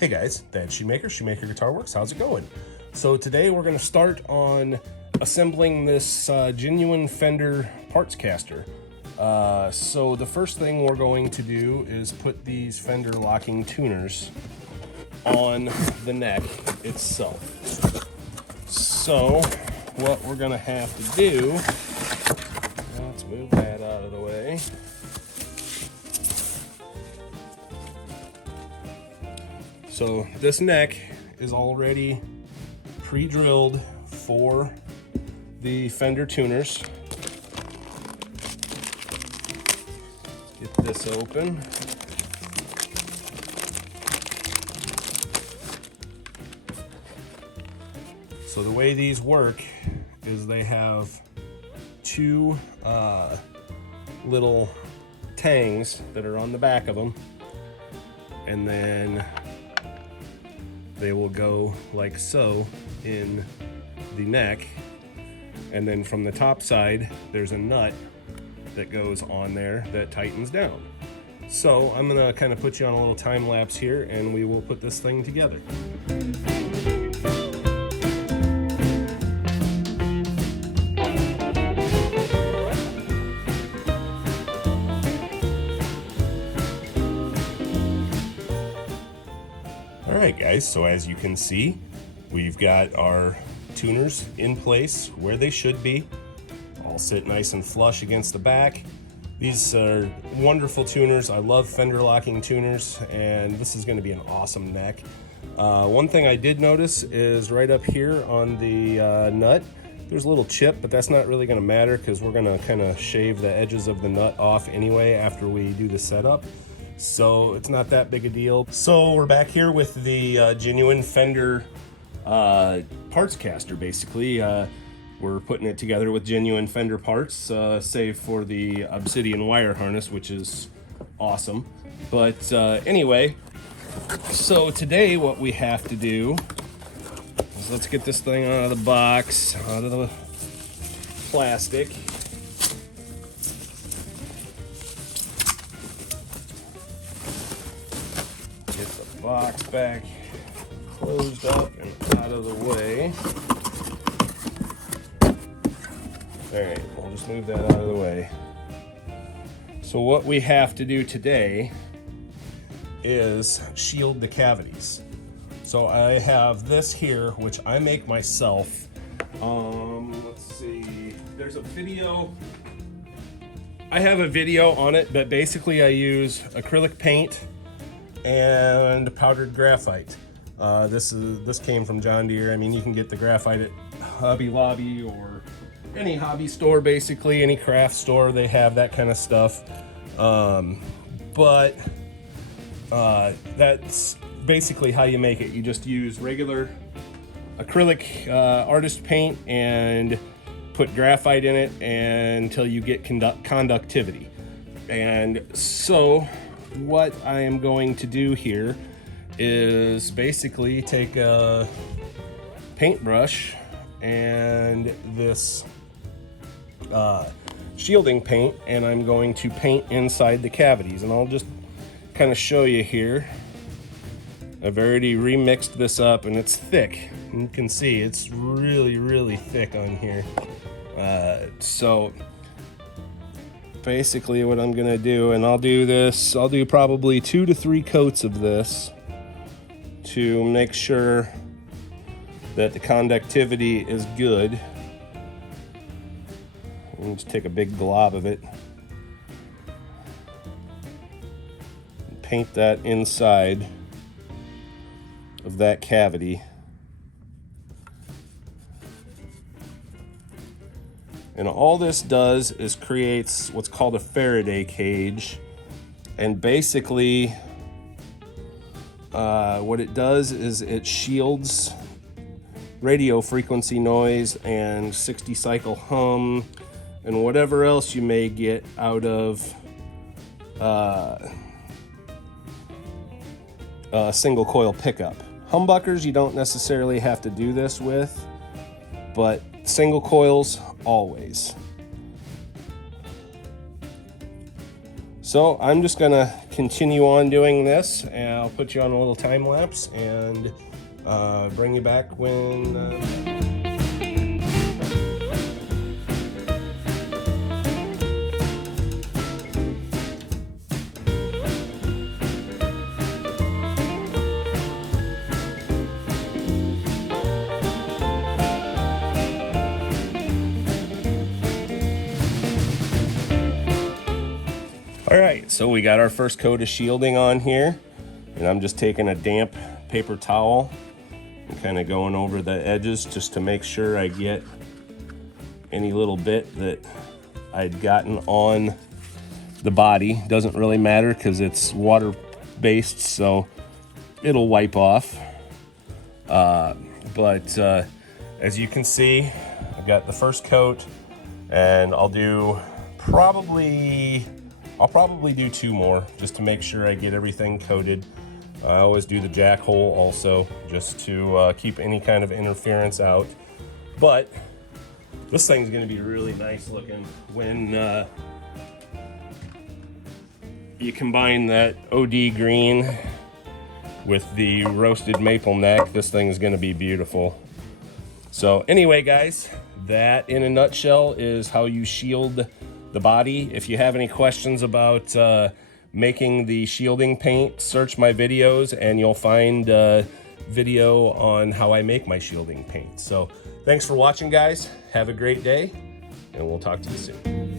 Hey guys, that's Shoemaker Guitar Works. How's it going? So today we're going to start on assembling this genuine Fender parts caster. So the first thing we're going to do is put these Fender locking tuners on the neck itself. So what we're going to have to do, let's move that out of the way. So this neck is already pre-drilled for the Fender tuners. Get this open. So the way these work is they have two little tangs that are on the back of them, and then they will go like so in the neck, and then from the top side there's a nut that goes on there that tightens down. So I'm gonna kind of put you on a little time lapse here and we will put this thing together. Alright guys, so as you can see, we've got our tuners in place where they should be. All sit nice and flush against the back. These are wonderful tuners. I love Fender locking tuners, and this is going to be an awesome neck. One thing I did notice is right up here on the nut, there's a little chip, but that's not really going to matter because we're going to kind of shave the edges of the nut off anyway after we do the setup. So it's not that big a deal. So we're back here with the genuine Fender parts caster, basically. We're putting it together with genuine Fender parts, save for the obsidian wire harness, which is awesome. But anyway, so today what we have to do is let's get this thing out of the box, out of the plastic. Get the box back closed up and out of the way. All right, we'll just move that out of the way. So what we have to do today is shield the cavities. So I have this here, which I make myself. Let's see, there's a video. I have a video on it, but basically I use acrylic paint and powdered graphite. This came from John Deere. I mean, you can get the graphite at Hobby Lobby or any hobby store, basically any craft store. They have that kind of stuff. But that's basically how you make it. You just use regular acrylic artist paint and put graphite in it until you get conductivity. And so what I am going to do here is basically take a paintbrush and this shielding paint, and I'm going to paint inside the cavities, and I'll just kind of show you here. I've already remixed this up and it's thick. You can see it's really thick on here. So basically what I'm gonna do, and I'll do probably 2 to 3 coats of this to make sure that the conductivity is good. I'll just take a big glob of it and paint that inside of that cavity. And all this does is creates what's called a Faraday cage. And basically what it does is it shields radio frequency noise and 60 cycle hum and whatever else you may get out of a single coil pickup. Humbuckers you don't necessarily have to do this with, but single coils always. So I'm just gonna continue on doing this, and I'll put you on a little time lapse and bring you back when All right, so we got our first coat of shielding on here, and I'm just taking a damp paper towel and kind of going over the edges just to make sure I get any little bit that I'd gotten on the body. Doesn't really matter because it's water based, so it'll wipe off. But as you can see, I've got the first coat, and I'll probably do 2 more just to make sure I get everything coated. I always do the jack hole also, just to keep any kind of interference out. But this thing's gonna be really nice looking when you combine that OD green with the roasted maple neck. This thing is gonna be beautiful. So anyway, guys, that in a nutshell is how you shield the body. If you have any questions about making the shielding paint, search my videos and you'll find a video on how I make my shielding paint. So thanks for watching, guys. Have a great day, and we'll talk to you soon.